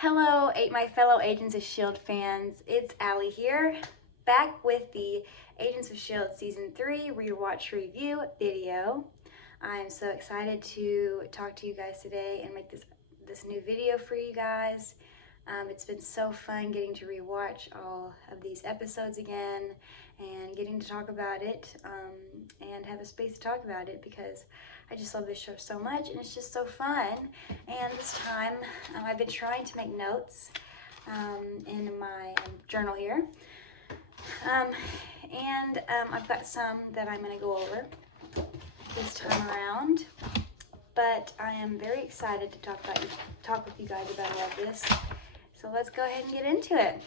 Hello, my fellow Agents of S.H.I.E.L.D. fans. It's Allie here, back with the Agents of S.H.I.E.L.D. Season 3 Rewatch Review video. I'm so excited to talk to you guys today and make this new video for you guys. It's been so fun getting to rewatch all of these episodes again and getting to talk about it and have a space to talk about it because I just love this show so much and it's just so fun. And this time I've been trying to make notes in my journal here. I've got some that I'm going to go over this time around. But I am very excited to talk with you guys about all of this. So let's go ahead and get into it.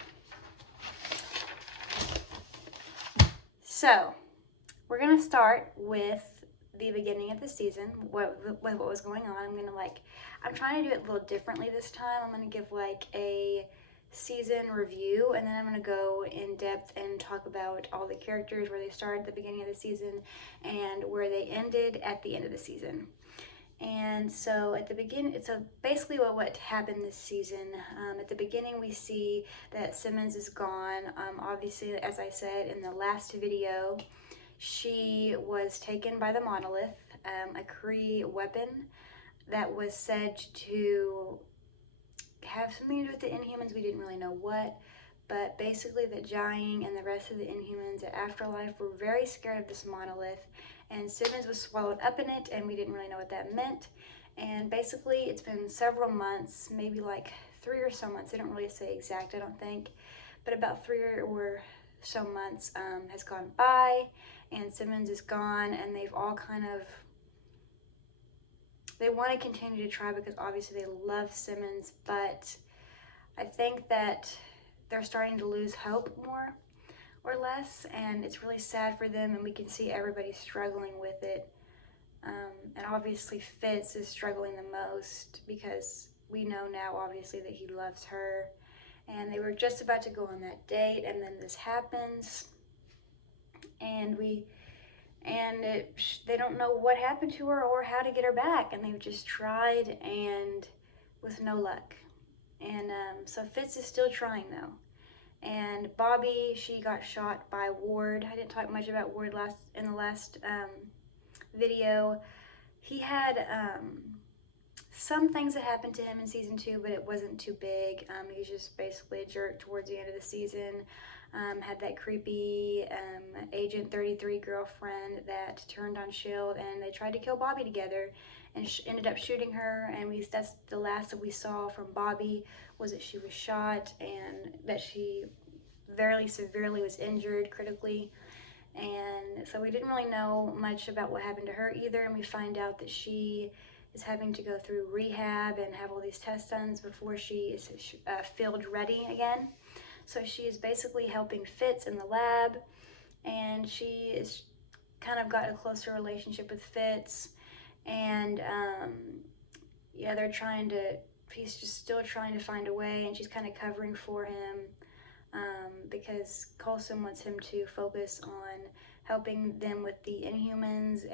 So we're gonna start with the beginning of the season, what was going on. I'm trying to do it a little differently this time. I'm gonna give like a season review, and then I'm gonna go in depth and talk about all the characters, where they started at the beginning of the season and where they ended at the end of the season. And so at the beginning, so basically what happened this season, at the beginning we see that Simmons is gone. Obviously, as I said in the last video, she was taken by the Monolith, a Kree weapon that was said to have something to do with the Inhumans. We didn't really know what, but basically that Jiaying and the rest of the Inhumans at Afterlife were very scared of this Monolith, and Simmons was swallowed up in it, and we didn't really know what that meant. And basically it's been several months, maybe like 3 or so months, they don't really say exact, I don't think, but about 3 or so months has gone by, and Simmons is gone, and they've all kind of, they want to continue to try because obviously they love Simmons, but I think that they're starting to lose hope more or less, and it's really sad for them, and we can see everybody struggling with it. And obviously Fitz is struggling the most because we know now obviously that he loves her, and they were just about to go on that date, and then this happens, and they don't know what happened to her or how to get her back, and they've just tried and with no luck. And so Fitz is still trying though. And Bobby, she got shot by Ward. I didn't talk much about Ward in the last video. He had some things that happened to him in season 2, but it wasn't too big. He was just basically a jerk towards the end of the season. Had that creepy Agent 33 girlfriend that turned on S.H.I.E.L.D. and they tried to kill Bobby together and ended up shooting her, and that's the last that we saw from Bobby, was that she was shot and that she very severely was injured critically. And so we didn't really know much about what happened to her either, and we find out that she is having to go through rehab and have all these tests done before she is field ready again. So she is basically helping Fitz in the lab, and she is kind of got a closer relationship with Fitz, and yeah, he's just still trying to find a way, and she's kind of covering for him because Coulson wants him to focus on helping them with the Inhumans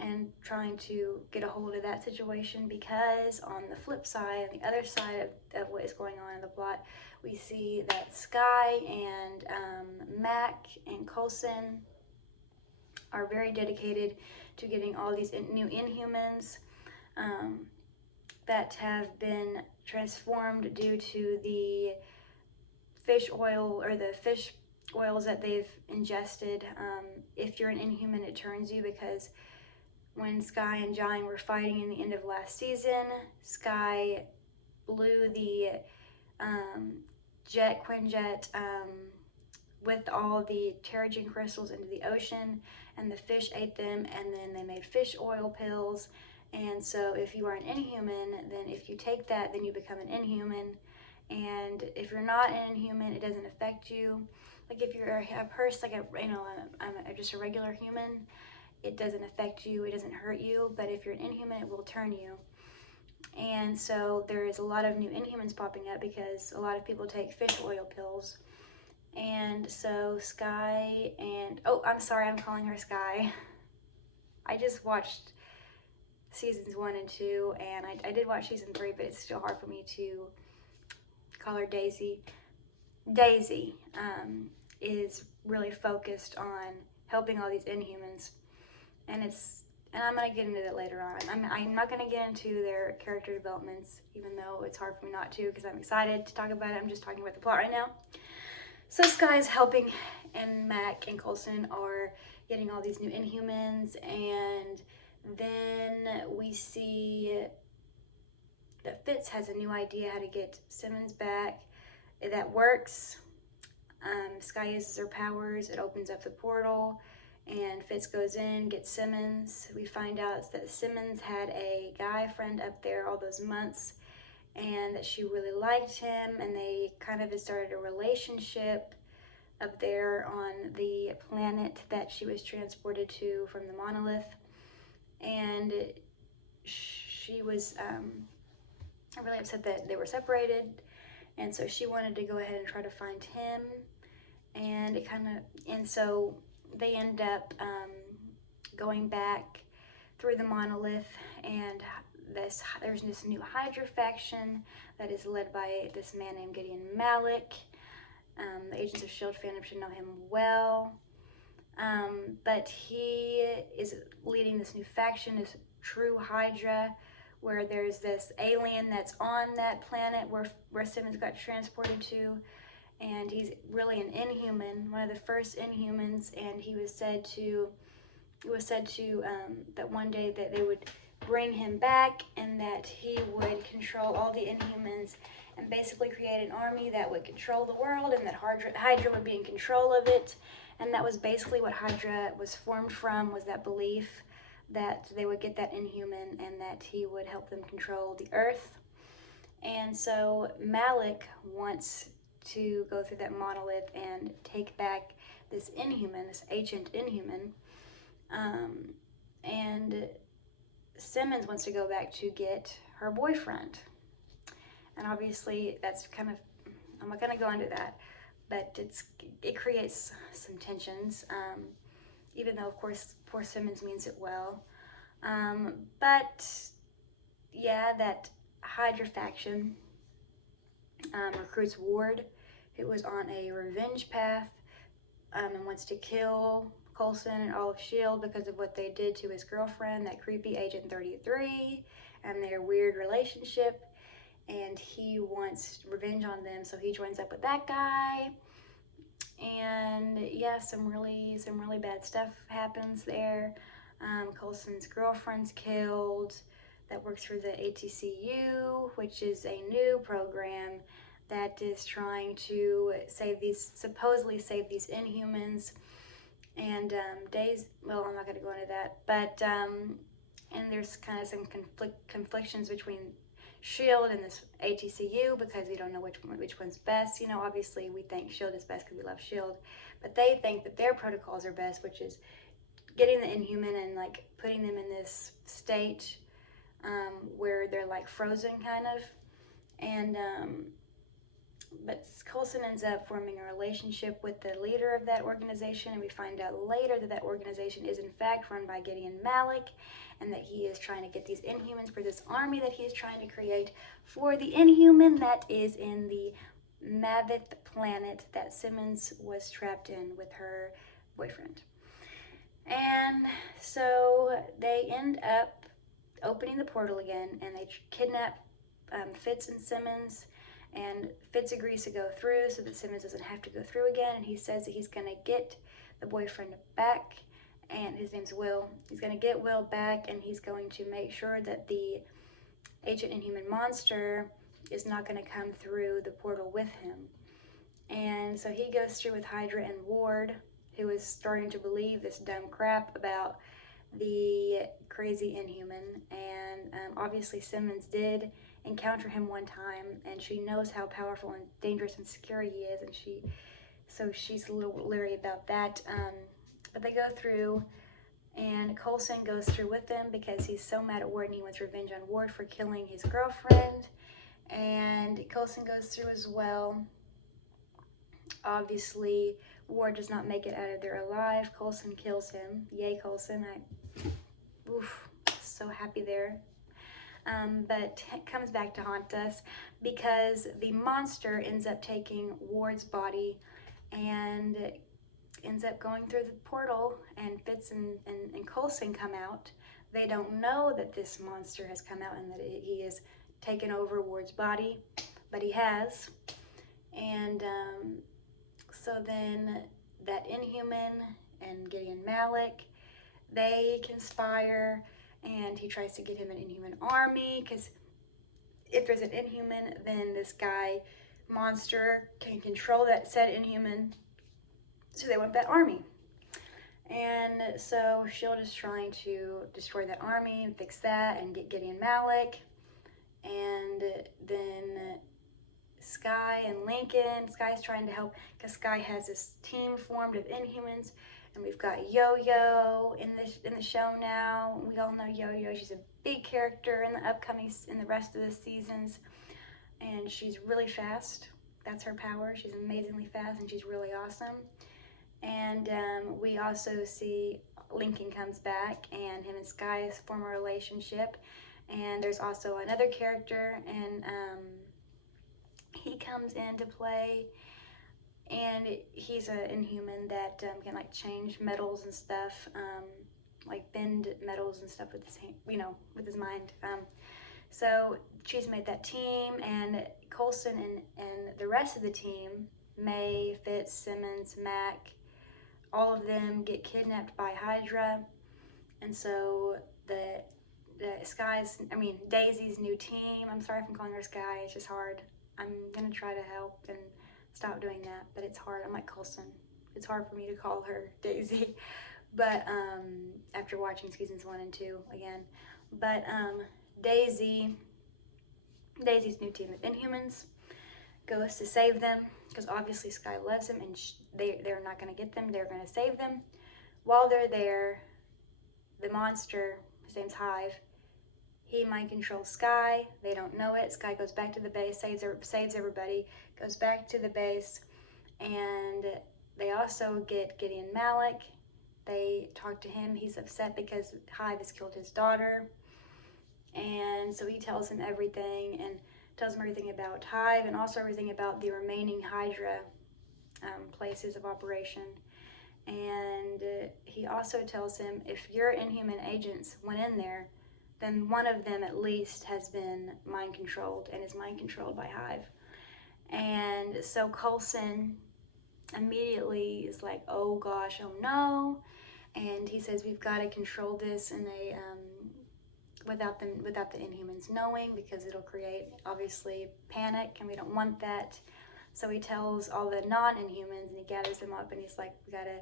and trying to get a hold of that situation, because on the flip side, on the other side of what is going on in the plot, we see that Skye and Mac and Coulson are very dedicated to getting all these new Inhumans that have been transformed due to the fish oil, or the fish oils that they've ingested. If you're an Inhuman, it turns you, because when Skye and Jiaying were fighting in the end of last season, Skye blew the Quinjet with all the Terrigen crystals into the ocean, and the fish ate them, and then they made fish oil pills. And so if you are an Inhuman, then if you take that, then you become an Inhuman. And if you're not an Inhuman, it doesn't affect you. Like if you're a person, like I'm just a regular human, it doesn't affect you, it doesn't hurt you. But if you're an Inhuman, it will turn you. And so there is a lot of new Inhumans popping up because a lot of people take fish oil pills. And so Skye and, oh, I'm sorry, I'm calling her Skye. I just watched seasons 1 and 2, and I did watch season 3, but it's still hard for me to call her Daisy. Daisy is really focused on helping all these Inhumans, and I'm gonna get into that later on. I'm not gonna get into their character developments, even though it's hard for me not to, because I'm excited to talk about it. I'm just talking about the plot right now. So Skye is helping, and Mac and Coulson are getting all these new Inhumans, and then we see that Fitz has a new idea how to get Simmons back. That works. Skye uses her powers, it opens up the portal, and Fitz goes in, gets Simmons. We find out that Simmons had a guy friend up there all those months, and that she really liked him, and they kind of started a relationship up there on the planet that she was transported to from the monolith. And she was really upset that they were separated, and so she wanted to go ahead and try to find him. And so they end up going back through the monolith, and there's this new Hydra faction that is led by this man named Gideon Malik. The Agents of S.H.I.E.L.D. fandom should know him well. But he is leading this new faction, this true Hydra, where there's this alien that's on that planet where Simmons got transported to, and he's really an Inhuman, one of the first Inhumans, and it was said to that one day that they would bring him back, and that he would control all the Inhumans and basically create an army that would control the world, and that Hydra would be in control of it. And that was basically what Hydra was formed from, was that belief that they would get that Inhuman and that he would help them control the Earth. And so Malik wants to go through that monolith and take back this Inhuman, this ancient Inhuman. And Simmons wants to go back to get her boyfriend. And obviously that's kind of, I'm not going to go into that, but it creates some tensions, even though, of course, poor Simmons means it well. But yeah, that Hydra faction recruits Ward, who was on a revenge path, and wants to kill Coulson and all of S.H.I.E.L.D. because of what they did to his girlfriend, that creepy Agent 33, and their weird relationship. And he wants revenge on them, so he joins up with that guy. And yeah, some really bad stuff happens there. Coulson's girlfriend's killed, that works for the ATCU, which is a new program that is trying to supposedly save these Inhumans. And well, I'm not going to go into that, but and there's kind of some conflictions between S.H.I.E.L.D. and this ATCU, because we don't know which one's best. You know, obviously we think S.H.I.E.L.D. is best because we love S.H.I.E.L.D., but they think that their protocols are best, which is getting the Inhuman and like putting them in this state where they're like frozen kind of. And but Coulson ends up forming a relationship with the leader of that organization, and we find out later that that organization is in fact run by Gideon Malik, and that he is trying to get these Inhumans for this army that he is trying to create for the Inhuman that is in the Mavith planet that Simmons was trapped in with her boyfriend. And so they end up opening the portal again, and they kidnap Fitz and Simmons, and Fitz agrees to go through so that Simmons doesn't have to go through again, and he says that he's going to get the boyfriend back, and his name's Will. He's going to get Will back, and he's going to make sure that the Ancient Inhuman monster is not going to come through the portal with him. And so he goes through with Hydra and Ward, who is starting to believe this dumb crap about the crazy Inhuman. And obviously Simmons did encounter him one time, and she knows how powerful and dangerous and scary he is, and she's a little leery about that. But they go through, and Coulson goes through with them because he's so mad at Ward and he wants revenge on Ward for killing his girlfriend. And Coulson goes through as well. Obviously, Ward does not make it out of there alive. Coulson kills him. Yay, Coulson. so happy there. But it comes back to haunt us because the monster ends up taking Ward's body and ends up going through the portal, and Fitz and Coulson come out. They don't know that this monster has come out and that he has taken over Ward's body, but he has. And so then that Inhuman and Gideon Malik, they conspire, and he tries to get him an Inhuman army, because if there's an Inhuman, then this guy, monster, can control that said Inhuman, so they want that army. And so S.H.I.E.L.D. is trying to destroy that army and fix that and get Gideon Malik. And then Skye and Lincoln, Skye's trying to help because Skye has this team formed of Inhumans. And we've got Yo-Yo in the show now. We all know Yo-Yo. She's a big character in the rest of the seasons. And she's really fast. That's her power. She's amazingly fast and she's really awesome. And we also see Lincoln comes back and him and Skye's form a relationship. And there's also another character, and he comes into play, and he's an Inhuman that can like change metals and stuff, like bend metals and stuff with his hand, with his mind. So she's made that team, and Coulson and the rest of the team, May, Fitz, Simmons, Mac, all of them get kidnapped by Hydra. And so Daisy's new team, I'm sorry if I'm calling her Skye, it's just hard. I'm gonna try to help and stop doing that, but it's hard. I'm like Coulson. It's hard for me to call her Daisy, but after watching seasons 1 and 2 again. But Daisy's new team of Inhumans goes to save them, because obviously Skye loves them, and they're not going to get them. They're going to save them. While they're there, the monster, his name's Hive, he mind controls Skye. They don't know it. Skye goes back to the base, saves everybody, goes back to the base, and they also get Gideon Malik. They talk to him. He's upset because Hive has killed his daughter, and so he tells him everything, and tells him everything about Hive and also everything about the remaining Hydra places of operation. And he also tells him, if your Inhuman agents went in there, then one of them at least has been mind controlled and is mind controlled by Hive. And so Coulson immediately is like, oh gosh, oh no. And he says, we've got to control this in a without the Inhumans knowing, because it'll create obviously panic, and we don't want that. So he tells all the non-Inhumans, and he gathers them up, and he's like, we gotta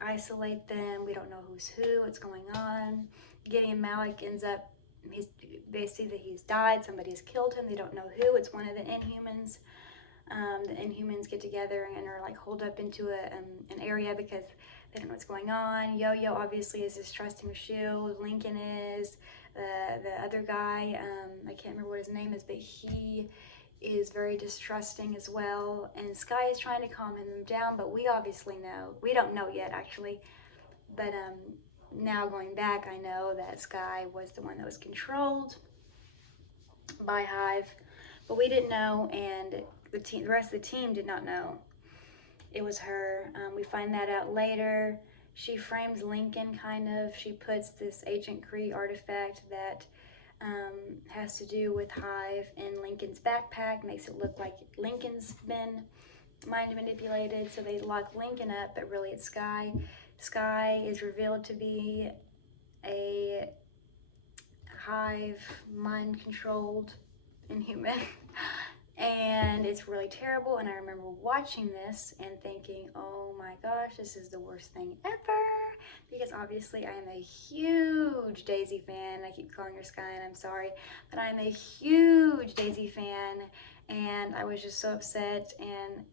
isolate them. We don't know who's who, what's going on. Gideon Malik ends up, they see that he's died, somebody's killed him, they don't know who, it's one of the Inhumans. The Inhumans get together and are like holed up into an area because they don't know what's going on. Yo-Yo obviously is distrusting of S.H.I.E.L.D. Lincoln is. The other guy, I can't remember what his name is, but he is very distrusting as well. And Skye is trying to calm him down, but we obviously know. We don't know yet, actually. But now going back, I know that Skye was the one that was controlled by Hive. But we didn't know, and the rest of the team did not know it was her. We find that out later. She frames Lincoln, kind of. She puts this Agent Kree artifact that has to do with Hive in Lincoln's backpack, makes it look like Lincoln's been mind manipulated, so they lock Lincoln up, but really it's Skye. Skye is revealed to be a Hive mind-controlled Inhuman. And it's really terrible, and I remember watching this and thinking, oh my gosh, this is the worst thing ever, because obviously I am a huge Daisy fan. I keep calling her Skye, and I'm sorry, but I'm a huge Daisy fan, and I was just so upset and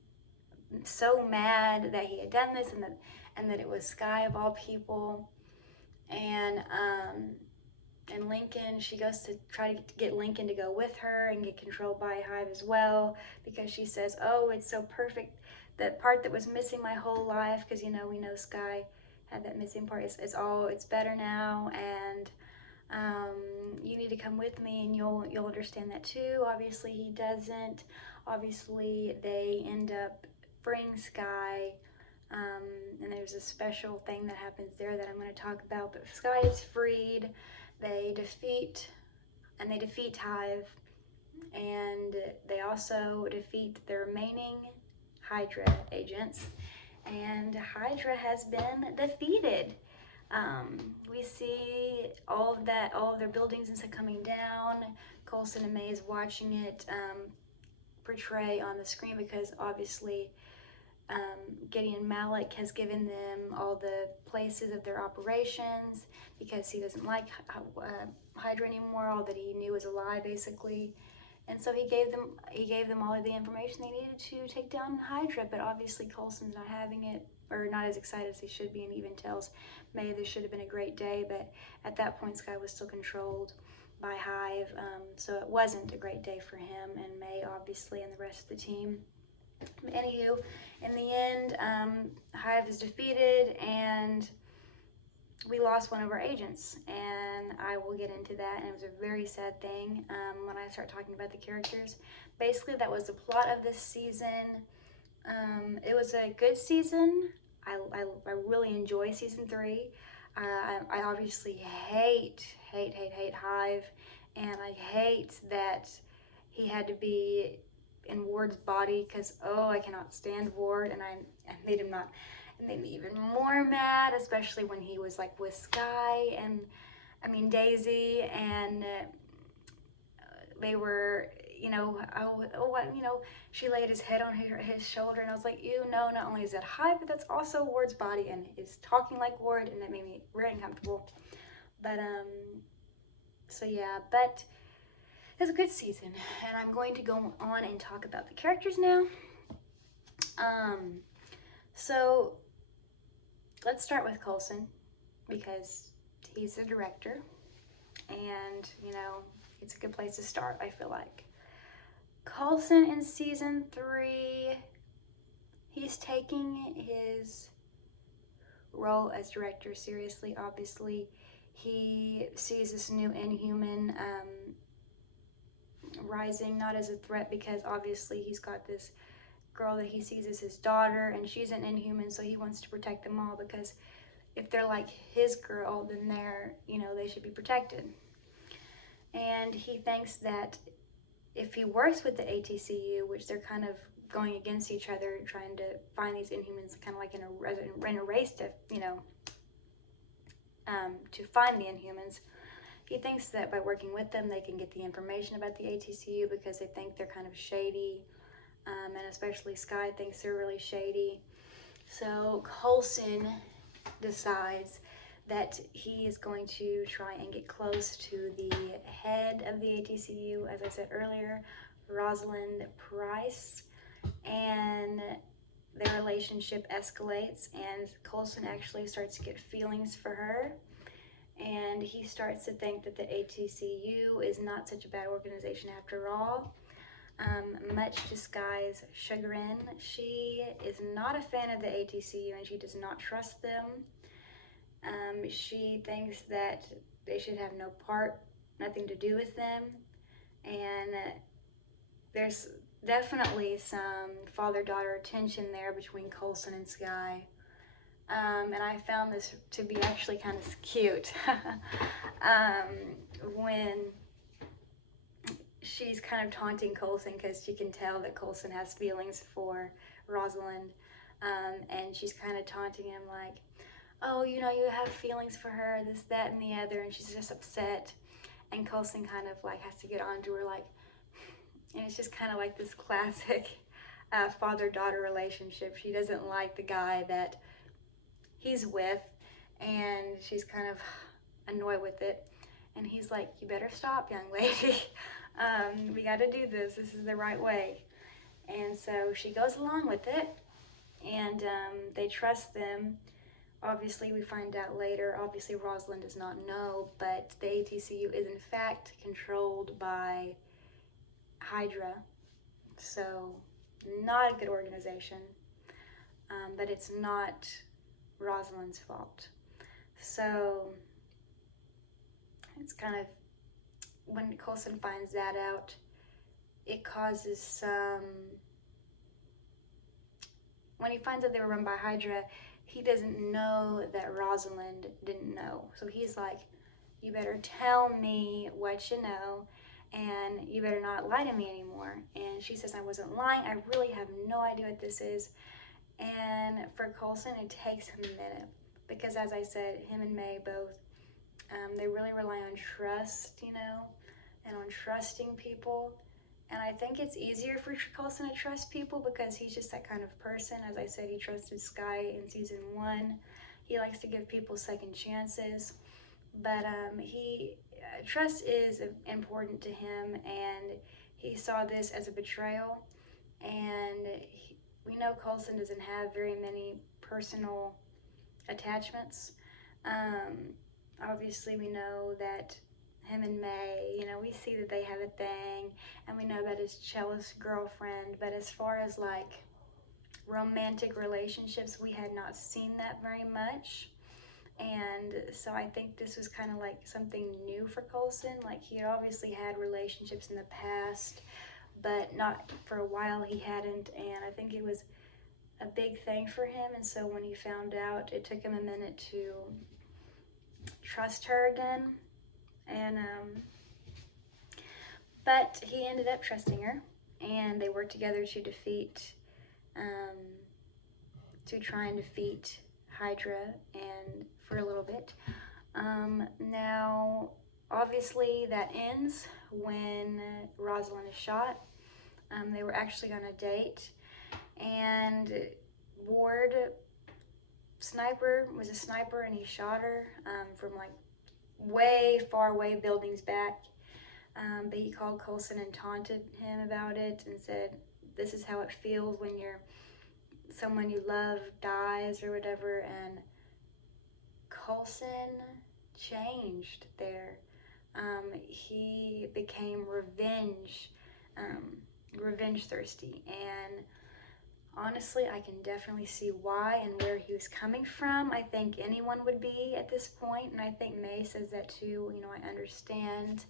so mad that he had done this, and that it was Skye of all people. And Lincoln, she goes to try to get Lincoln to go with her and get controlled by Hive as well, because she says, oh, it's so perfect, that part that was missing my whole life, because we know Skye had that missing part, it's better now. And You need to come with me, and you'll understand that too. Obviously, he doesn't. Obviously, they end up freeing Sky, um, and there's a special thing that happens there that I'm going to talk about. But Sky is freed. They defeat Hive, and they also defeat the remaining Hydra agents. And Hydra has been defeated. We see all of their buildings and stuff coming down. Coulson and May is watching it portray on the screen because obviously Gideon Malik has given them all the places of their operations because he doesn't like Hydra anymore. All that he knew was a lie, basically. And so he gave them all of the information they needed to take down Hydra, but obviously Coulson's not having it, or not as excited as he should be, and even tells May this should have been a great day, but at that point Sky was still controlled by Hive, so it wasn't a great day for him and May, obviously, and the rest of the team. But anywho, in the end, Hive is defeated, and we lost one of our agents, and I will get into that, and it was a very sad thing when I start talking about the characters. Basically, that was the plot of this season. It was a good season. I really enjoy season 3. I obviously hate Hive, and I hate that he had to be in Ward's body because, oh, I cannot stand Ward, and I made him not. It made me even more mad, especially when he was like with Sky and Daisy, and they were, she laid his head on his shoulder, and I was like, ew, no, not only is that Hive, but that's also Ward's body, and is talking like Ward, and that made me very uncomfortable. But so yeah, but it was a good season, and I'm going to go on and talk about the characters now. So let's start with Coulson because he's the director, and it's a good place to start, I feel like. Coulson in season 3, he's taking his role as director seriously. Obviously, he sees this new Inhuman rising, not as a threat, because obviously he's got this girl that he sees as his daughter, and she's an Inhuman, so he wants to protect them all, because if they're like his girl, then they should be protected. And he thinks that if he works with the ATCU, which they're kind of going against each other, trying to find these Inhumans, kind of like in a race to, to find the Inhumans, he thinks that by working with them, they can get the information about the ATCU because they think they're kind of shady, and especially Sky thinks they're really shady. So Coulson decides that he is going to try and get close to the head of the ATCU, as I said earlier, Rosalind Price, and their relationship escalates, and Coulson actually starts to get feelings for her, and he starts to think that the ATCU is not such a bad organization after all. Much to Sky's chagrin, she is not a fan of the ATCU, and she does not trust them. She thinks that they should have nothing to do with them, and there's definitely some father-daughter tension there between Coulson and Sky, and I found this to be actually kind of cute. When she's kind of taunting Coulson because she can tell that Coulson has feelings for Rosalind, and she's kind of taunting him like, oh, you have feelings for her, this, that, and the other, and she's just upset, and Coulson kind of like has to get onto her, like, and it's just kind of like this classic father-daughter relationship. She doesn't like the guy that he's with, and she's kind of annoyed with it, and he's like, you better stop, young lady. We got to do this. This is the right way. And so she goes along with it, and they trust them. Obviously, we find out later, obviously Rosalind does not know, but the ATCU is in fact controlled by Hydra, so not a good organization, but it's not Rosalind's fault. So it's kind of, when Coulson finds that out, it causes some, when he finds out they were run by Hydra, he doesn't know that Rosalind didn't know. So he's like, you better tell me what you know, and you better not lie to me anymore. And she says, I wasn't lying. I really have no idea what this is. And for Coulson, it takes him a minute because, as I said, him and May both, they really rely on trust, you know, and on trusting people. And I think it's easier for Coulson to trust people because he's just that kind of person. As I said, he trusted Sky in season 1. He likes to give people second chances. But trust is important to him, and he saw this as a betrayal. And we know Coulson doesn't have very many personal attachments. Obviously, we know that him and May, you know, we see that they have a thing, and we know that his jealous girlfriend. But as far as like romantic relationships, we had not seen that very much. And so I think this was kind of like something new for Coulson. Like, he had obviously had relationships in the past, but not for a while he hadn't. And I think it was a big thing for him. And so when he found out, it took him a minute to trust her again. And but he ended up trusting her, and they worked together to try and defeat Hydra, and for a little bit. Now, obviously, that ends when Rosalind is shot. They were actually on a date, and Ward was a sniper, and he shot her from like way far away buildings back. But he called Coulson and taunted him about it and said, this is how it feels when someone you love dies or whatever. And Coulson changed there. He became revenge thirsty, and honestly, I can definitely see why and where he was coming from. I think anyone would be at this point, and I think May says that too. You know, I understand,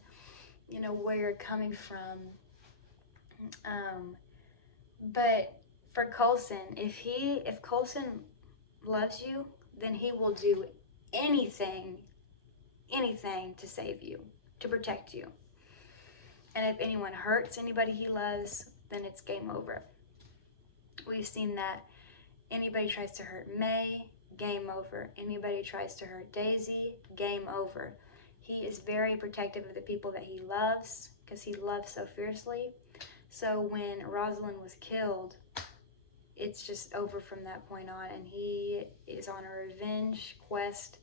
you know, where you're coming from. But for Coulson, if Coulson loves you, then he will do anything to save you, to protect you. And if anyone hurts anybody he loves, then it's game over. We've seen that. Anybody tries to hurt May, game over. Anybody tries to hurt Daisy, game over. He is very protective of the people that he loves because he loves so fiercely. So when Rosalind was killed, it's just over from that point on, and he is on a revenge quest.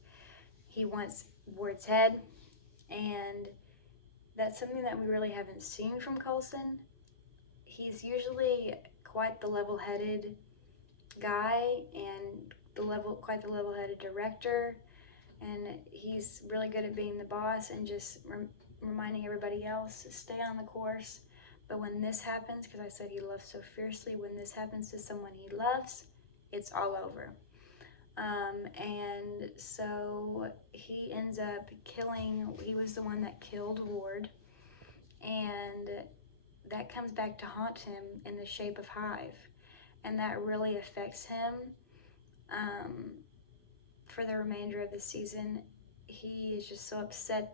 He wants Ward's head, and that's something that we really haven't seen from Coulson. He's usually quite the level-headed guy and quite the level-headed director, and he's really good at being the boss and just reminding everybody else to stay on the course. But when this happens, because I said he loves so fiercely, when this happens to someone he loves, it's all over. And so he ends up he was the one that killed Ward, and that comes back to haunt him in the shape of Hive, and that really affects him for the remainder of the season. He is just so upset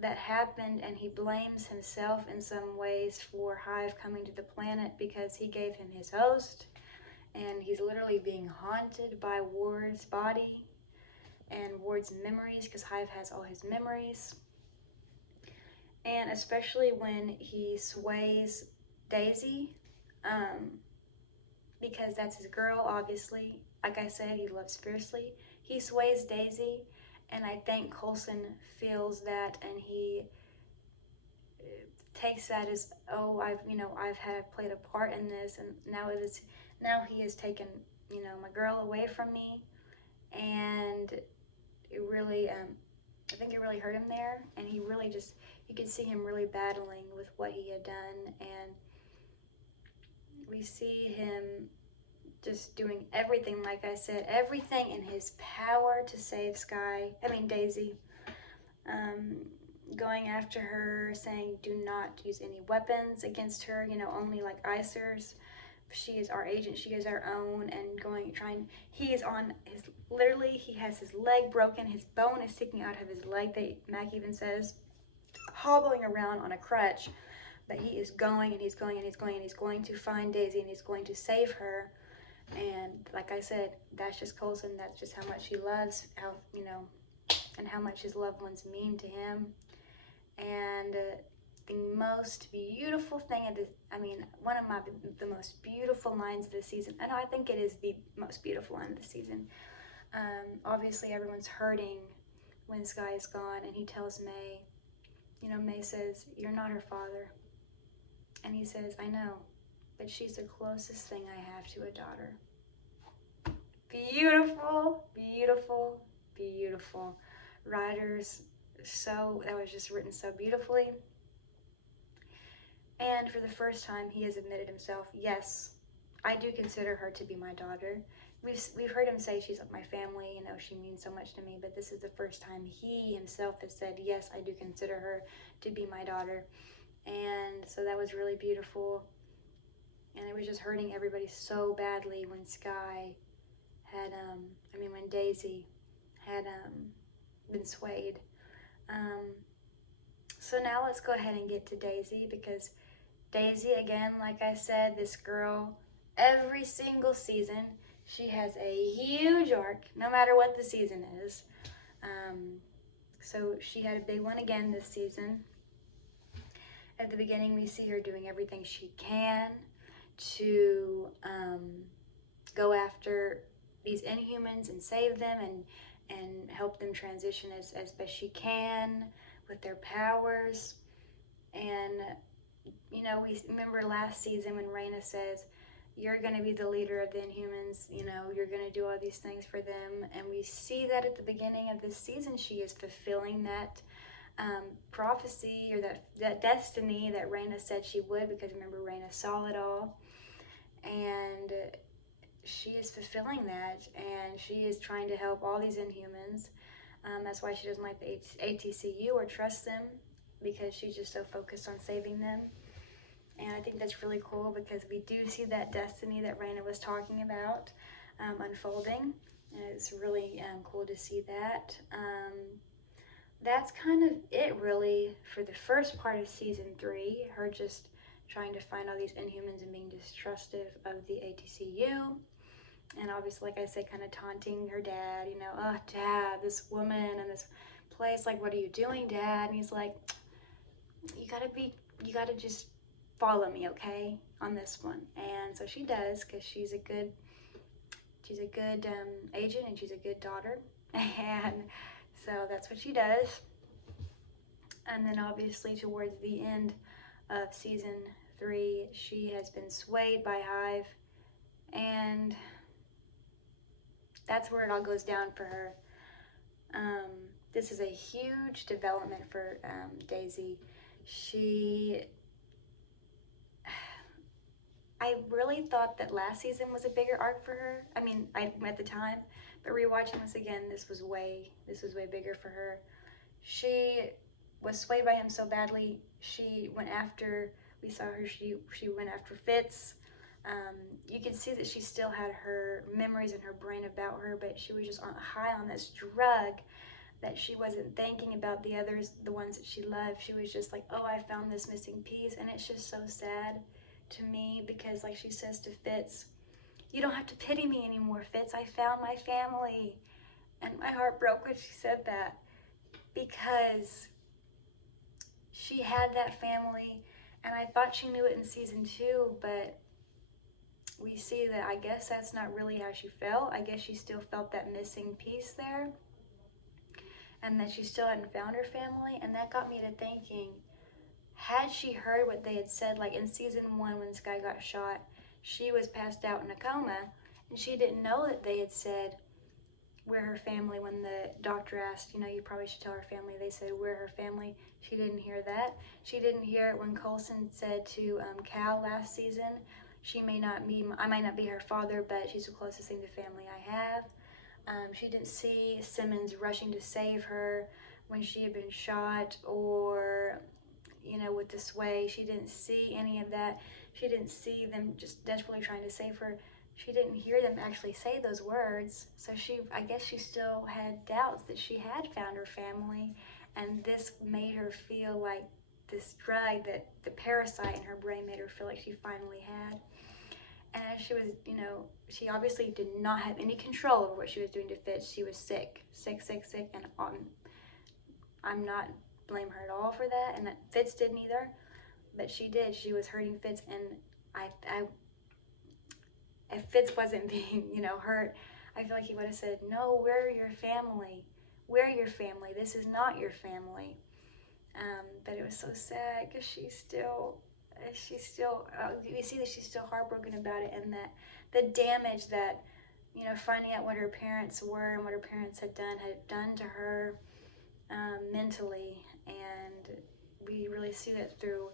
that happened, and he blames himself in some ways for Hive coming to the planet because he gave him his host, and he's literally being haunted by Ward's body and Ward's memories because Hive has all his memories. And especially when he sways Daisy, because that's his girl, obviously. Like I said, he loves fiercely. He sways Daisy, and I think Coulson feels that, and he takes that as, oh, I've played a part in this, and now he has taken, my girl away from me, and it really, I think it really hurt him there, and he really just, you could see him really battling with what he had done, and we see him just doing everything, like I said, everything in his power to save Daisy. um, going after her, saying, "Do not use any weapons against her. You know, only like icers. She is our agent. She is our own." And he is on his, literally, he has his leg broken. His bone is sticking out of his leg. Mac even says, hobbling around on a crutch. But he is going and he's going and he's going and he's going to find Daisy and he's going to save her. And like I said, that's just Coulson. That's just how much he loves, and how much his loved ones mean to him. And the most beautiful thing of this, one of the most beautiful lines of the season, and I think it is the most beautiful line of the season. Obviously, everyone's hurting when Sky is gone, and he tells May, May says, "You're not her father." And he says, "I know, but she's the closest thing I have to a daughter." Beautiful, beautiful, beautiful. Writers, that was just written so beautifully. And for the first time, he has admitted himself, yes, I do consider her to be my daughter. We've heard him say she's like my family, she means so much to me, but this is the first time he himself has said, yes, I do consider her to be my daughter. And so that was really beautiful. And it was just hurting everybody so badly when when Daisy had been swayed. So now let's go ahead and get to Daisy, because Daisy, again, like I said, this girl, every single season, she has a huge arc, no matter what the season is. So she had a big one again this season. At the beginning, we see her doing everything she can to go after these Inhumans and save them and help them transition as best she can with their powers. And we remember last season when Raina says, "You're going to be the leader of the Inhumans, you're going to do all these things for them." And we see that at the beginning of this season, she is fulfilling that prophecy, or that destiny that Raina said she would, because remember, Raina saw it all. And she is fulfilling that, and she is trying to help all these Inhumans. That's why she doesn't like the ATCU or trust them, because she's just so focused on saving them. And I think that's really cool, because we do see that destiny that Raina was talking about unfolding. And it's really cool to see that. That's kind of it, really, for the first part of season 3. Her just trying to find all these Inhumans and being distrustive of the ATCU. And obviously, like I said, kind of taunting her dad, "Oh, Dad, this woman and this place, like, what are you doing, Dad?" And he's like, you gotta just follow me, okay, on this one. And so she does, because she's a good agent, and she's a good daughter. And so that's what she does. And then obviously towards the end of season 3, she has been swayed by Hive, and that's where it all goes down for her. This is a huge development for Daisy. I really thought that last season was a bigger arc for her. At the time, but rewatching this again, this was way bigger for her. She was swayed by him so badly. We saw her, she went after Fitz. You could see that she still had her memories in her brain about her, but she was just high on this drug, that she wasn't thinking about the others, the ones that she loved. She was just like, "Oh, I found this missing piece." And it's just so sad to me, because like she says to Fitz, "You don't have to pity me anymore, Fitz. I found my family." And my heart broke when she said that, because she had that family, and I thought she knew it in season 2, but we see that I guess that's not really how she felt. I guess she still felt that missing piece there, and that she still hadn't found her family. And that got me to thinking, had she heard what they had said, like in season 1 when Sky got shot, she was passed out in a coma, and she didn't know that they had said, "We're her family." When the doctor asked, "You probably should tell her family," they said, "We're her family." She didn't hear that. She didn't hear it when Coulson said to Cal last season, I might not be her father, but she's the closest thing to family I have. She didn't see Simmons rushing to save her when she had been shot, or with the sway. She didn't see any of that. She didn't see them just desperately trying to save her. She didn't hear them actually say those words. So I guess she still had doubts that she had found her family, and this made her feel like this drug, that the parasite in her brain made her feel like she finally had. And as she was, she obviously did not have any control over what she was doing to Fitz. She was sick, sick, sick, sick, and I'm not blame her at all for that, and that Fitz didn't either, but she did. She was hurting Fitz, and if Fitz wasn't being, hurt, I feel like he would have said, "No, we're your family. We're your family. This is not your family." But it was so sad because you see that she's still heartbroken about it, and that the damage that, finding out what her parents were and what her parents had done to her mentally, and we really see that through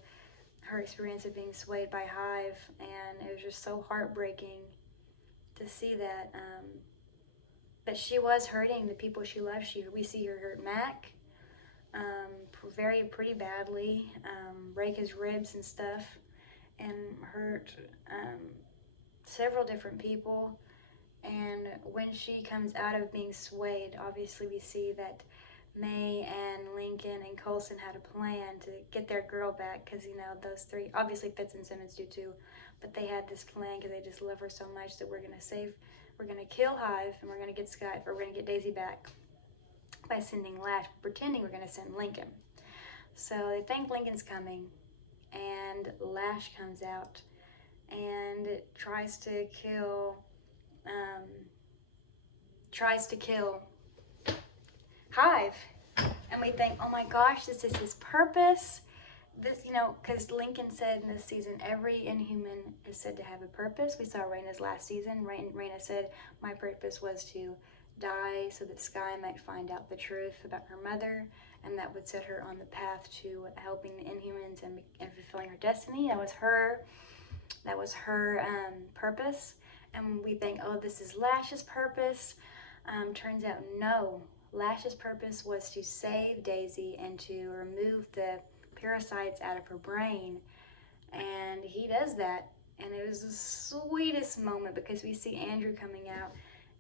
her experience of being swayed by Hive, and it was just so heartbreaking to see that. But she was hurting the people she loved. We see her hurt Mac, pretty badly, break his ribs and stuff, and hurt several different people. And when she comes out of being swayed, obviously we see that May and Lincoln and Coulson had a plan to get their girl back, because those three, obviously Fitz and Simmons do too, but they had this plan because they just love her so much that we're gonna kill Hive, and we're gonna get Scott, or we're gonna get Daisy back by sending Lash, pretending we're gonna send Lincoln. So they think Lincoln's coming, and Lash comes out and tries to kill Hive, and we think, oh my gosh, this is his purpose. This, because Lincoln said in this season, every Inhuman is said to have a purpose. We saw Raina's last season. Raina said, my purpose was to die so that Skye might find out the truth about her mother, and that would set her on the path to helping the Inhumans and fulfilling her destiny. That was her purpose. And we think, oh, this is Lash's purpose. Turns out, no. Lash's purpose was to save Daisy and to remove the parasites out of her brain, and he does that, and it was the sweetest moment because we see Andrew coming out,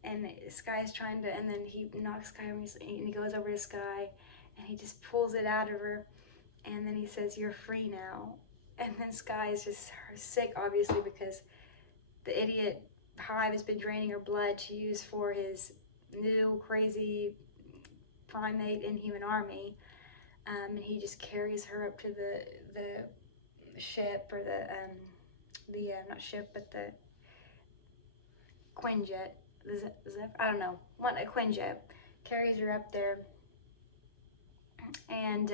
and Skye's trying to, and then he knocks Skye and he goes over to Skye, and he just pulls it out of her, and then he says, "You're free now." And then Skye is just sick, obviously, because the idiot Hive has been draining her blood to use for his new crazy primate Inhuman army. And he just carries her up to the ship, or not ship, but the Quinjet. I don't know, a Quinjet. Carries her up there, and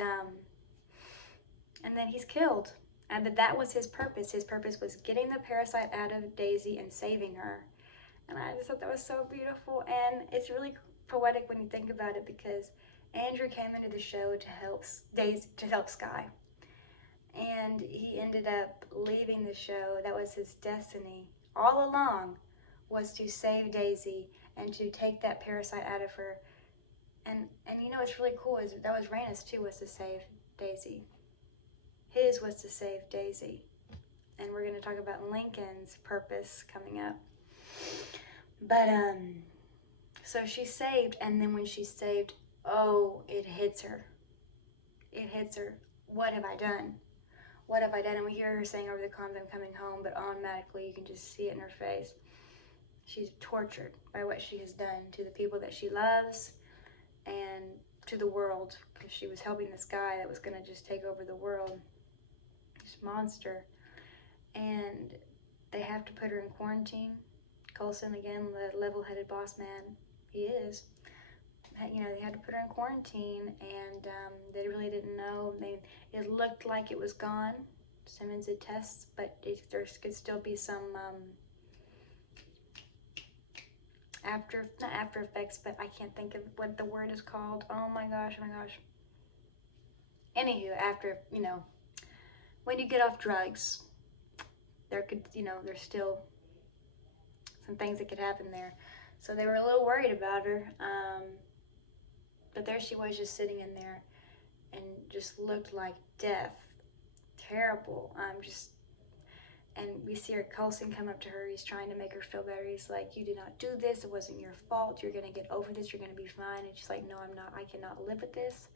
then he's killed. But that was his purpose. His purpose was getting the parasite out of Daisy and saving her. And I just thought that was so beautiful, and it's really poetic when you think about it, because Andrew came into the show to help Skye, and he ended up leaving the show. That was his destiny all along, was to save Daisy and to take that parasite out of her. And what's really cool is that was Raina's too, was to save Daisy. His was to save Daisy. And we're going to talk about Lincoln's purpose coming up. But so she's saved, and then when she's saved, oh, it hits her. It hits her. What have I done? What have I done? And we hear her saying over the comms, "I'm coming home," but automatically you can just see it in her face. She's tortured by what she has done to the people that she loves and to the world, because she was helping this guy that was going to just take over the world, this monster. And they have to put her in quarantine. Coulson, again, the level-headed boss man he is, they had to put her in quarantine, and they really didn't know. It looked like it was gone. Simmons did tests, but there could still be some not after effects, but I can't think of what the word is called. Oh my gosh. Anywho, after, when you get off drugs, there could, there's still some things that could happen there. So they were a little worried about her. But there she was, just sitting in there, and just looked like death. Terrible. And we see her Coulson come up to her. He's trying to make her feel better. He's like, "You did not do this. It wasn't your fault. You're gonna get over this. You're gonna be fine." And she's like, "No, I'm not. I cannot live with this.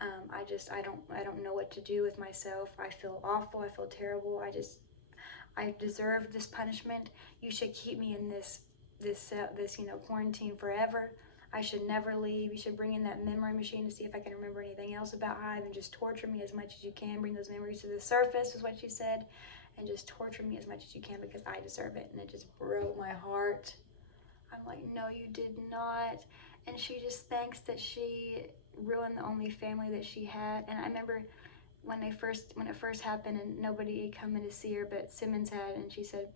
I don't know what to do with myself. I feel awful. I feel terrible. I deserve this punishment. You should keep me in this quarantine forever. I should never leave. You should bring in that memory machine to see if I can remember anything else about Hive, and just torture me as much as you can. Bring those memories to the surface," is what she said, "and just torture me as much as you can because I deserve it." And it just broke my heart. I'm like, "No, you did not." And she just thinks that she ruined the only family that she had. And I remember when it first happened, and nobody had come in to see her, but Simmons had, and she said,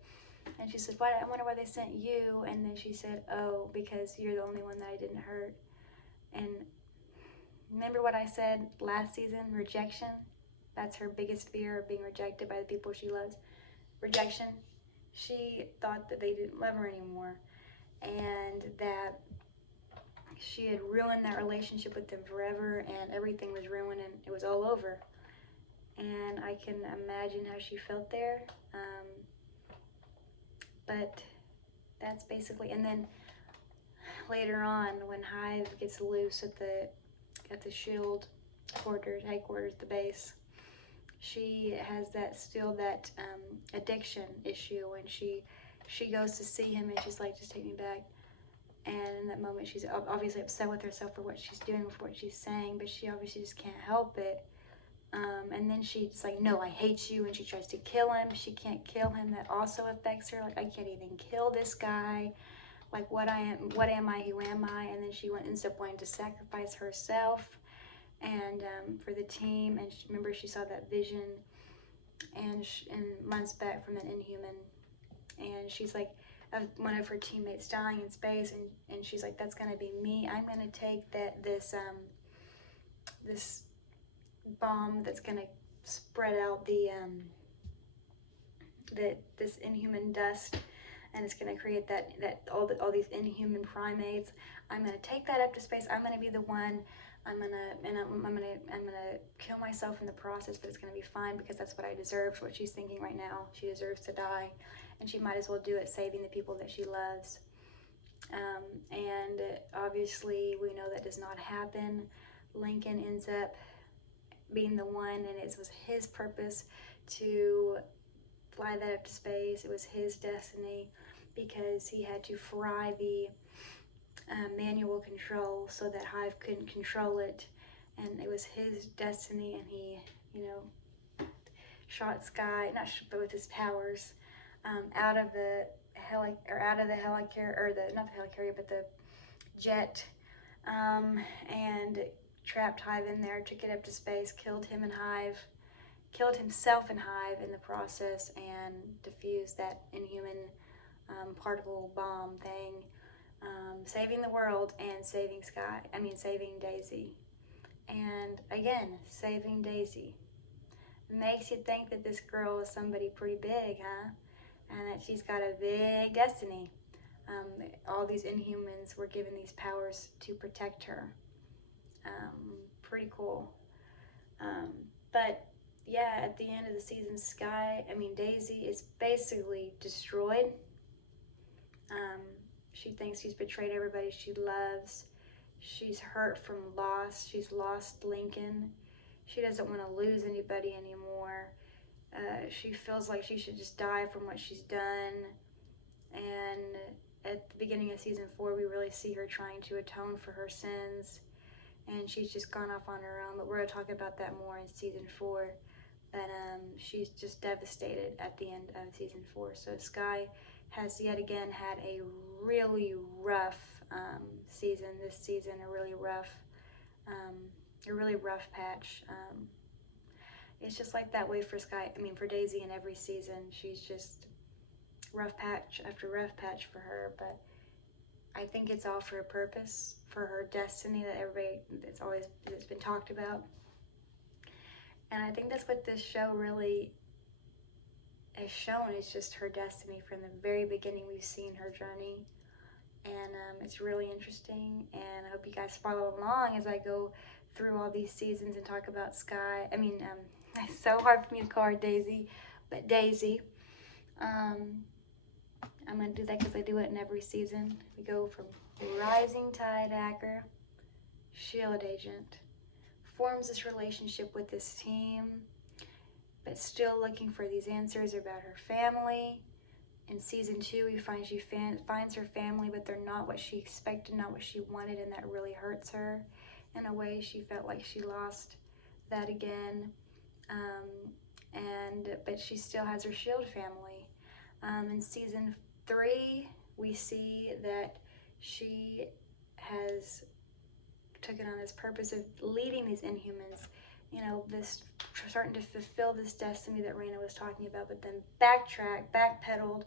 "Why? I wonder why they sent you." And then she said, "Oh, because you're the only one that I didn't hurt." And remember what I said last season? Rejection. That's her biggest fear, of being rejected by the people she loves. Rejection. She thought that they didn't love her anymore, and that she had ruined that relationship with them forever, and everything was ruined, and it was all over. And I can imagine how she felt there. But that's basically, and then later on, when Hive gets loose at the Shield headquarters, the base, she has that addiction issue, and she goes to see him, and she's like, "Just take me back." And in that moment, she's obviously upset with herself for what she's doing, for what she's saying, but she obviously just can't help it. And then she's like, "No, I hate you," and she tries to kill him. She can't kill him. That also affects her. Like, "I can't even kill this guy. Like, what am I, who am I?" And then she ends up wanting to sacrifice herself and for the team. And remember, she saw that vision and months back from an Inhuman, and she's like, of one of her teammates dying in space, and she's like, "That's gonna be me. I'm gonna take this bomb that's gonna spread out this Inhuman dust, and it's gonna create that all these Inhuman primates. I'm gonna take that up to space. I'm gonna be the one. I'm gonna kill myself in the process, but it's gonna be fine because that's what I deserve." What she's thinking right now. She deserves to die, and she might as well do it, saving the people that she loves. And obviously, we know that does not happen. Lincoln ends up being the one, and it was his purpose to fly that up to space. It was his destiny because he had to fry the manual control so that Hive couldn't control it, and it was his destiny. And he, shot Sky, but with his powers, out of the helicarrier, or not the helicarrier, but the jet, and trapped Hive in there, took it up to space, killed himself and Hive in the process, and defused that Inhuman particle bomb thing, saving the world and saving Daisy. And again, saving Daisy makes you think that this girl is somebody pretty big, huh? And that she's got a big destiny. All these Inhumans were given these powers to protect her. Pretty cool. But yeah, at the end of the season, Daisy is basically destroyed. She thinks she's betrayed everybody she loves. She's hurt from loss. She's lost Lincoln. She doesn't want to lose anybody anymore. She feels like she should just die from what she's done. And at the beginning of season 4, we really see her trying to atone for her sins. And she's just gone off on her own. But we're going to talk about that more in season 4. But she's just devastated at the end of season 4. So Sky has yet again had a really rough season. This season, a really rough patch. It's just like that way for for Daisy in every season. She's just rough patch after rough patch for her. But I think it's all for a purpose, for her destiny that's been talked about. And I think that's what this show really has shown, is just her destiny. From the very beginning, we've seen her journey, and it's really interesting. And I hope you guys follow along as I go through all these seasons and talk about Sky. It's so hard for me to call her Daisy, but Daisy. Um, I'm gonna do that because I do it in every season. We go from Rising Tide Hacker, Shield Agent, forms this relationship with this team, but still looking for these answers about her family. In season 2, we find she finds her family, but they're not what she expected, not what she wanted, and that really hurts her. In a way, she felt like she lost that again. But she still has her Shield family. In season 3, we see that she has taken on this purpose of leading these Inhumans. This starting to fulfill this destiny that Raina was talking about, but then backpedaled,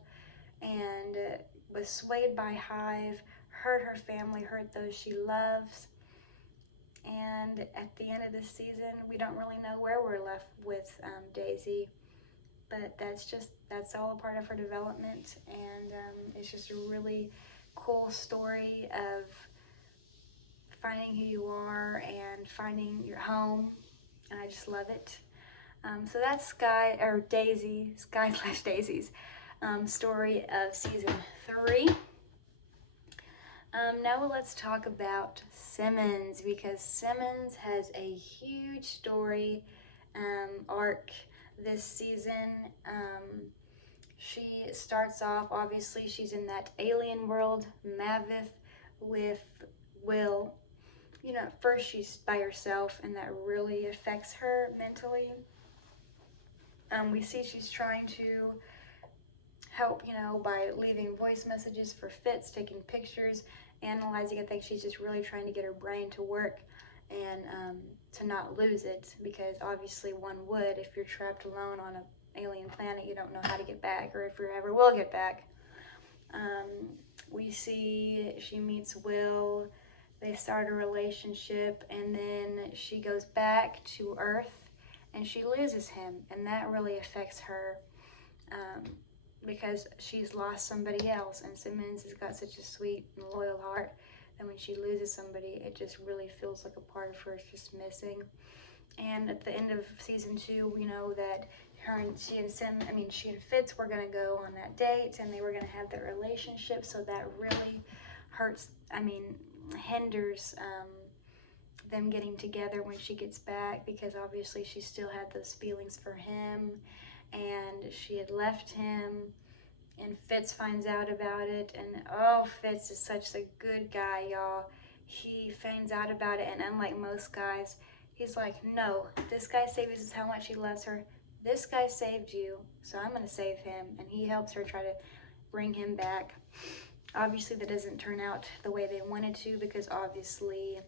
and was swayed by Hive, hurt her family, hurt those she loves. And at the end of this season, we don't really know where we're left with Daisy, but that's all a part of her development, and it's just a really cool story of finding who you are and finding your home, and I just love it. So that's Sky slash Daisy's story of season 3. Now let's talk about Simmons, because Simmons has a huge story arc this season. She starts off, obviously, she's in that alien world, Mavith, with Will. At first she's by herself, and that really affects her mentally. We see she's trying to help, by leaving voice messages for Fitz, taking pictures, analyzing. I think she's just really trying to get her brain to work and to not lose it, because obviously one would. If you're trapped alone on an alien planet, you don't know how to get back, or if you ever will get back. We see she meets Will, they start a relationship, and then she goes back to Earth and she loses him, and that really affects her. Because she's lost somebody else, and Simmons has got such a sweet and loyal heart that when she loses somebody, it just really feels like a part of her is just missing. And at the end of season 2, we know that she and Fitz were going to go on that date, and they were going to have their relationship, so that really hinders them getting together when she gets back, because obviously she still had those feelings for him, and she had left him, and Fitz finds out about it, and Fitz is such a good guy, y'all. He finds out about it, and unlike most guys, he's like, no, this guy saved us how much he loves her. This guy saved you, so I'm going to save him, and he helps her try to bring him back. Obviously, that doesn't turn out the way they wanted to, because obviously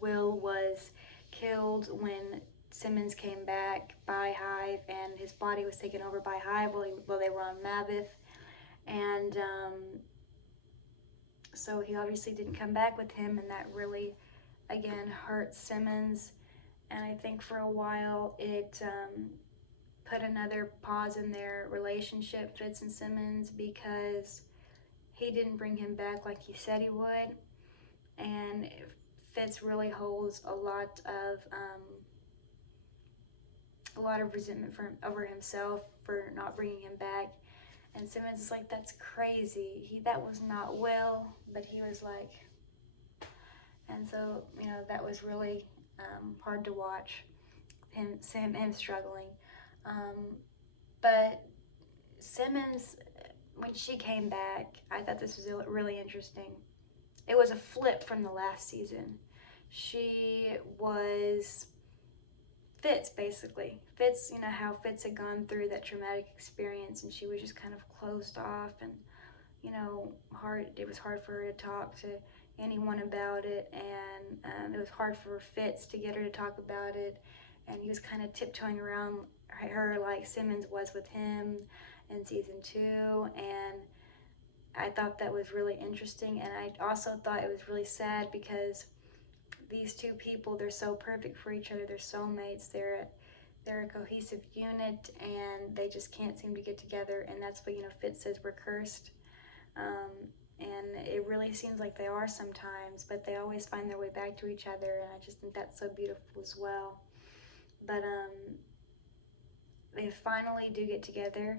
Will was killed when Simmons came back by Hive, and his body was taken over by Hive while they were on Mavith. And so he obviously didn't come back with him, and that really, again, hurt Simmons. And I think for a while it put another pause in their relationship, Fitz and Simmons, because he didn't bring him back like he said he would. And Fitz really holds a lot of resentment over himself for not bringing him back. And Simmons is like, that's crazy. That was not Will, but he was like, and so that was really hard to watch him struggling. But Simmons, when she came back, I thought this was really interesting. It was a flip from the last season. She was Fitz, basically. Fitz, how Fitz had gone through that traumatic experience, and she was just kind of closed off, and it was hard for her to talk to anyone about it, and it was hard for Fitz to get her to talk about it, and he was kind of tiptoeing around her like Simmons was with him in season 2, and I thought that was really interesting. And I also thought it was really sad, because these two people, they're so perfect for each other, they're soulmates, they're a cohesive unit, and they just can't seem to get together, and that's what Fitz says, we're cursed. and it really seems like they are sometimes, but they always find their way back to each other, and I just think that's so beautiful as well. But they finally do get together.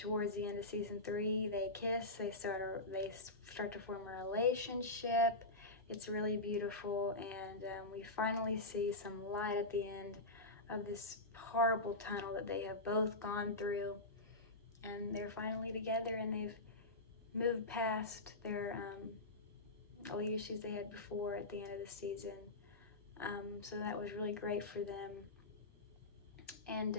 Towards the end of season 3, they kiss. They start to form a relationship. It's really beautiful, and we finally see some light at the end of this horrible tunnel that they have both gone through. And they're finally together, and they've moved past their all the issues they had before at the end of the season. So that was really great for them. And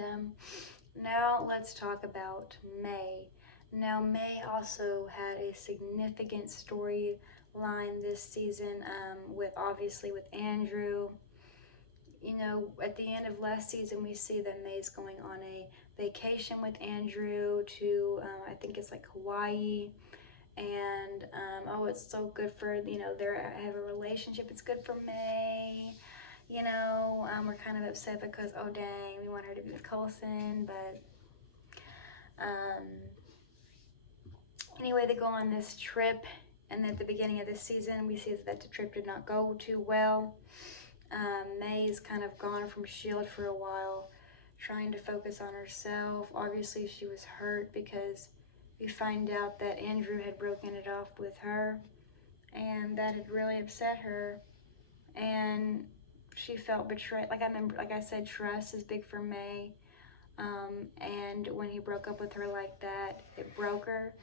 now let's talk about May. Now, May also had a significant storyline this season, with obviously with Andrew. You know, at the end of last season, we see that May's going on a vacation with Andrew to, I think it's like Hawaii. And oh, it's so good for, they have a relationship. It's good for May. We're kind of upset because, oh dang, we want her to be with Coulson, but um, anyway, they go on this trip, and at the beginning of this season, we see that the trip did not go too well. May's kind of gone from S.H.I.E.L.D. for a while, trying to focus on herself. Obviously, she was hurt because we find out that Andrew had broken it off with her, and that had really upset her, and she felt betrayed. Like I said, trust is big for May, and when he broke up with her like that, it broke her.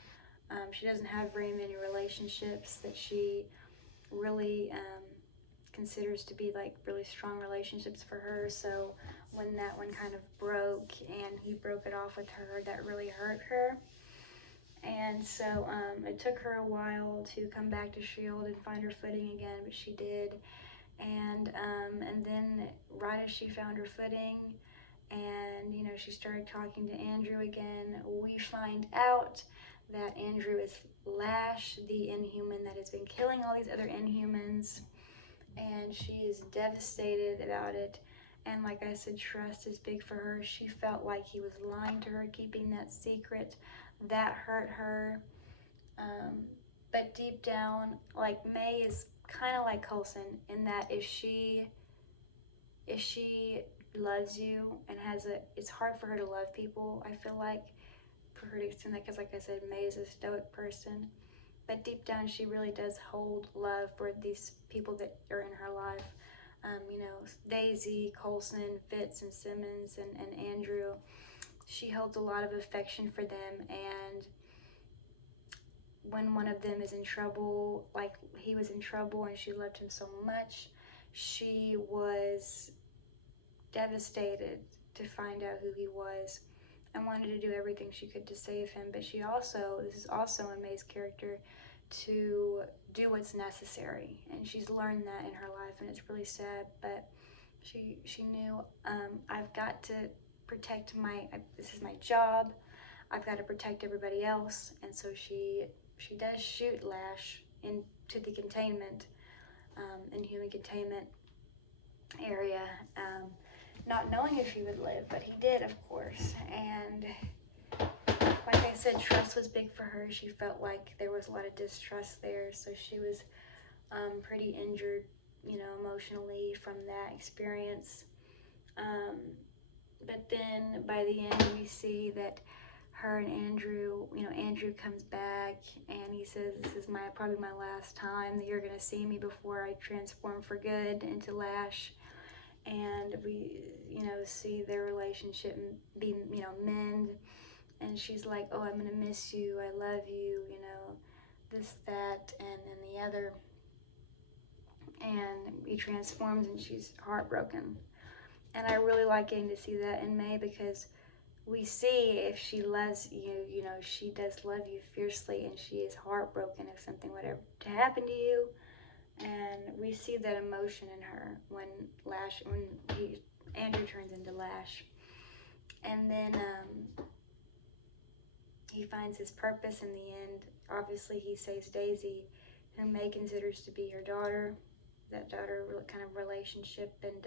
She doesn't have very many relationships that she really considers to be like really strong relationships for her. So when that one kind of broke and he broke it off with her, that really hurt her. And so it took her a while to come back to S.H.I.E.L.D. and find her footing again, but she did. And then right as she found her footing, and she started talking to Andrew again, we find out that Andrew is Lash, the Inhuman that has been killing all these other Inhumans, and she is devastated about it. And like I said, trust is big for her. She felt like he was lying to her, keeping that secret. That hurt her. But deep down, like, May is kind of like Coulson in that if she loves you and it's hard for her to love people, I feel like, for her to extend that, because like I said, May is a stoic person, but deep down she really does hold love for these people that are in her life. Daisy, Coulson, Fitz, and Simmons, and Andrew. She holds a lot of affection for them, and when one of them is in trouble, like he was in trouble and she loved him so much, she was devastated to find out who he was and wanted to do everything she could to save him. But this is also in May's character, to do what's necessary, and she's learned that in her life, and it's really sad. But she knew, I've got to protect this is my job. I've got to protect everybody else, and so she does shoot Lash into the containment, Inhuman containment area, not knowing if he would live, but he did, of course. And like I said, trust was big for her. She felt like there was a lot of distrust there, so she was pretty injured, emotionally from that experience. But then by the end, we see that her and Andrew, Andrew comes back and he says, this is probably my last time that you're going to see me before I transform for good into Lash. And we, see their relationship be, mend. And she's like, oh, I'm going to miss you. I love you, this, that, and then the other. And he transforms and she's heartbroken. And I really like getting to see that in May, because we see if she loves you, she does love you fiercely, and she is heartbroken if something were to happen to you. And we see that emotion in her when Andrew turns into Lash. And then he finds his purpose in the end. Obviously, he saves Daisy, whom May considers to be her daughter, that daughter kind of relationship, and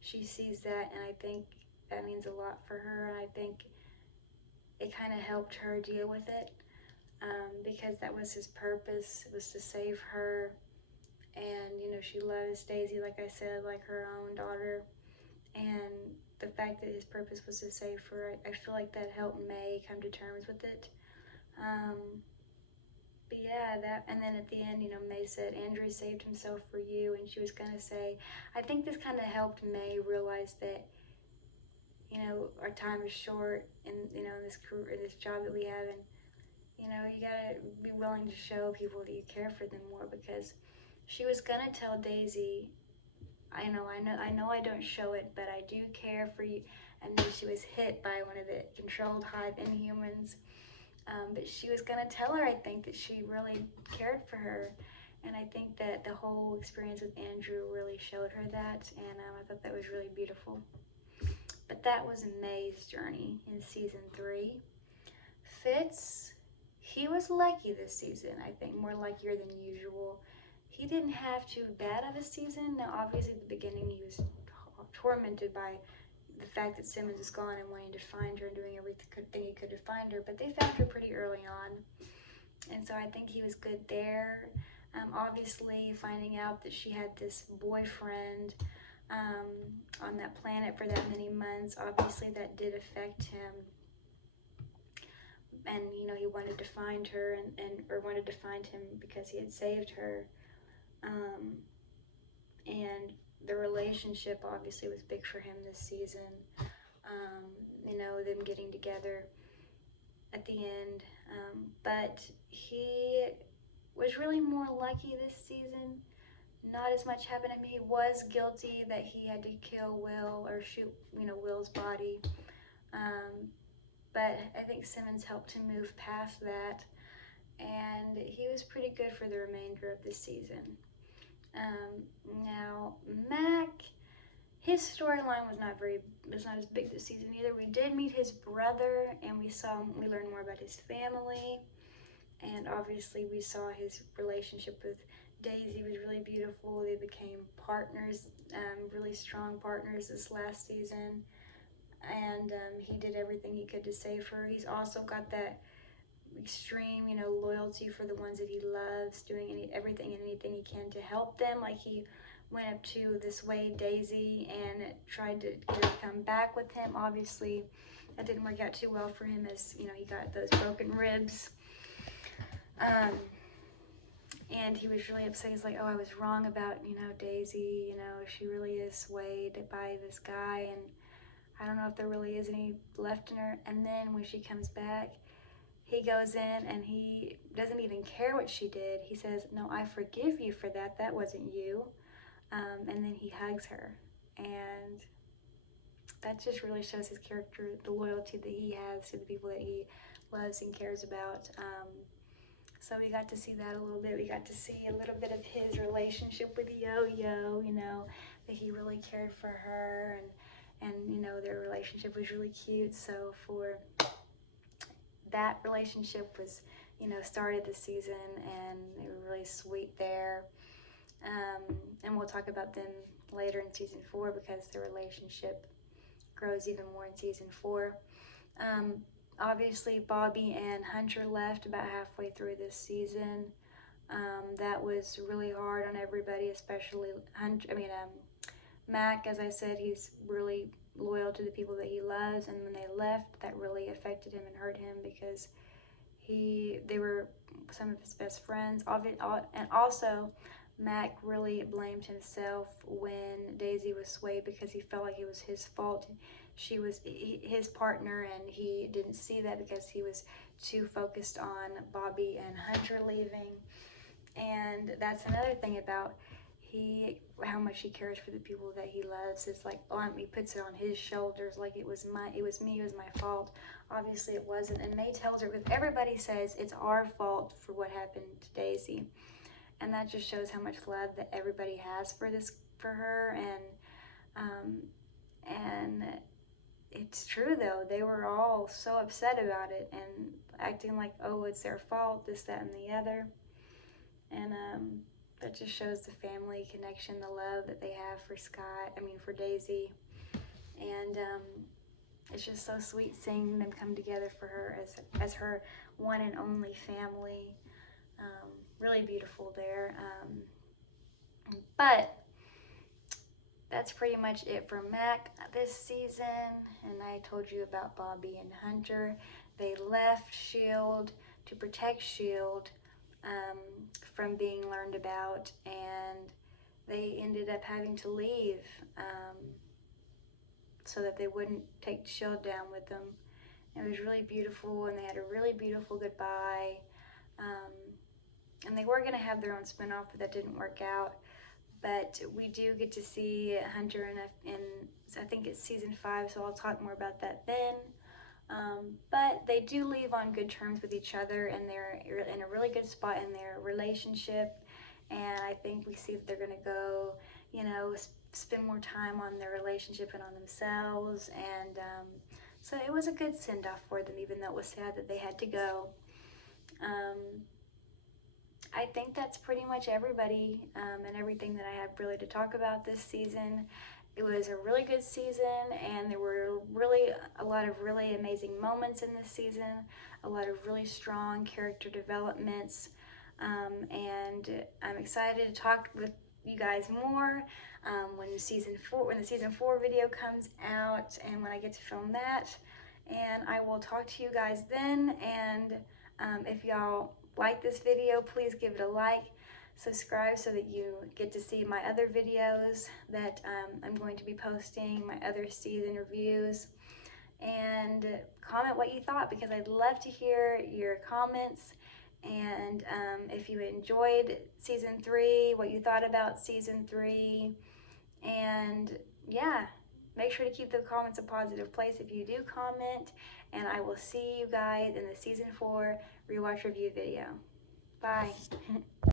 she sees that, and I think that means a lot for her, and I think it kind of helped her deal with it. because that was his purpose, was to save her. And, she loves Daisy, like I said, like her own daughter. And the fact that his purpose was to save her, I feel like that helped May come to terms with it. Um, but yeah, and then at the end, May said, Andrew saved himself for you. And she was going to say, I think this kind of helped May realize that, our time is short in, this career, this job that we have. And, you got to be willing to show people that you care for them more, because she was going to tell Daisy, I know I don't show it, but I do care for you. And then she was hit by one of the controlled Hive Inhumans. But she was going to tell her, I think, that she really cared for her. And I think that the whole experience with Andrew really showed her that. And I thought that was really beautiful. But that was May's journey in season 3. Fitz, he was lucky this season, I think, more luckier than usual. He didn't have too bad of a season. Now, obviously, at the beginning, he was tormented by the fact that Simmons was gone and wanting to find her and doing everything he could to find her. But they found her pretty early on. And so I think he was good there. Obviously, finding out that she had this boyfriend on that planet for that many months, obviously that did affect him. And, he wanted to find her or wanted to find him because he had saved her. And the relationship obviously was big for him this season. Them getting together at the end. But he was really more lucky this season. Not as much happened to him. He was guilty that he had to kill Will or shoot, Will's body. But I think Simmons helped him move past that. And he was pretty good for the remainder of the season. Now, Mac, his storyline was not as big this season either. We did meet his brother, and we learned more about his family, and obviously we saw his relationship with Daisy was really beautiful. They became partners, really strong partners this last season, and he did everything he could to save her. He's also got that extreme, loyalty for the ones that he loves, doing everything and anything he can to help them. Like he went up to this Wade Daisy and tried to get her to come back with him. Obviously, that didn't work out too well for him, as he got those broken ribs. And he was really upset. He's like, oh, I was wrong about, Daisy. She really is swayed by this guy, and I don't know if there really is any left in her. And then when she comes back, he goes in and he doesn't even care what she did. He says, no, I forgive you for that. That wasn't you. And then he hugs her. And that just really shows his character, the loyalty that he has to the people that he loves and cares about. So we got to see that a little bit. We got to see a little bit of his relationship with Yo-Yo, that he really cared for her. And their relationship was really cute. So for that relationship was, started this season, and they were really sweet there. And we'll talk about them later in season 4, because the relationship grows even more in season 4. Obviously, Bobby and Hunter left about halfway through this season. That was really hard on everybody, especially Mac. As I said, he's really loyal to the people that he loves, and when they left, that really affected him and hurt him, because they were some of his best friends. And also, Mac really blamed himself when Daisy was swayed, because he felt like it was his fault. She was his partner, and he didn't see that because he was too focused on Bobby and Hunter leaving. And that's another thing about how much he cares for the people that he loves. It's like, he puts it on his shoulders, like it was me, it was my fault. Obviously it wasn't. And May tells her, because everybody says it's our fault for what happened to Daisy. And that just shows how much love that everybody has for her. And it's true though, they were all so upset about it and acting like, oh, it's their fault, this, that, and the other. And that just shows the family connection, the love that they have for for Daisy. And it's just so sweet seeing them come together for her as her one and only family. Really beautiful there. But that's pretty much it for Mac this season. And I told you about Bobby and Hunter. They left S.H.I.E.L.D. to protect S.H.I.E.L.D. From being learned about, and they ended up having to leave so that they wouldn't take S.H.I.E.L.D. down with them. It was really beautiful, and they had a really beautiful goodbye. And they were going to have their own spinoff, but that didn't work out. But we do get to see Hunter in I think it's season 5, so I'll talk more about that then. But they do leave on good terms with each other, and they're in a really good spot in their relationship. And I think we see that they're going to go, spend more time on their relationship and on themselves. And so it was a good send-off for them, even though it was sad that they had to go. I think that's pretty much everybody and everything that I have really to talk about this season. It was a really good season, and there were really a lot of really amazing moments in this season, a lot of really strong character developments, and I'm excited to talk with you guys more when the season 4 video comes out, and when I get to film that. And I will talk to you guys then. And if y'all like this video, please give it a like, subscribe so that you get to see my other videos that I'm going to be posting, my other season reviews, and comment what you thought, because I'd love to hear your comments. And if you enjoyed season 3, what you thought about season 3, and yeah, make sure to keep the comments a positive place if you do comment, and I will see you guys in the season 4 rewatch review video. Bye.